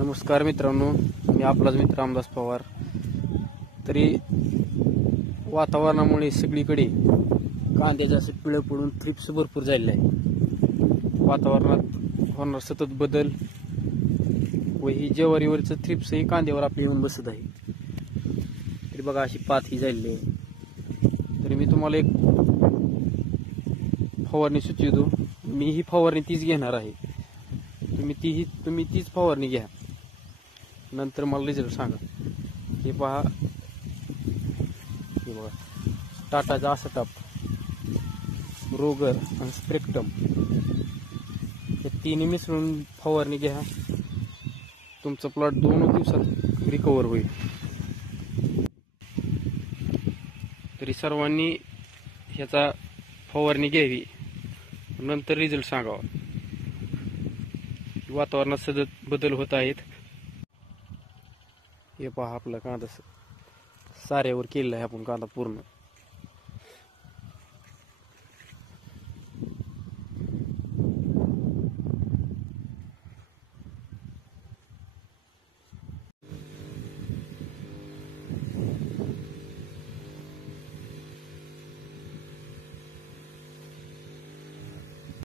नमस्कार मित्रांनो, मी आपलाच मित्र रामदास पवार. तरी वातावरणामुळे सगळीकडे कांद्याचे असे पिळं पडून थ्रिप्स भरपूर झालेले आहे. वातावरणात होणार सतत बदल व ही ज्वारीवरचं थ्रिप्स ही कांद्यावर आपली येऊन बसत आहे. तरी बघा अशी पात ही झालेली आहे. तरी मी तुम्हाला एक फवारणी सुचवितो. मी ही फवारणी तीच घेणार आहे. तुम्ही तीच फवारणी घ्या, नंतर मला रिझल्ट सांगा. हे पहा, हे बघा टाटाचा आसटाप, रोगर आणि स्प्रेक्टम हे तिन्ही मिसळून फवारणी घ्या. तुमचा प्लॉट 2 दिवसात रिकवर होईल. तरी सर्वांनी ह्याचा फवारणी घ्यावी, नंतर रिझल्ट सांगावा. वातावरणात सतत बदल होत आहेत. हे पहा आपला कांदा साऱ्यावर केलेला आहे आपण कांदा पूर्ण.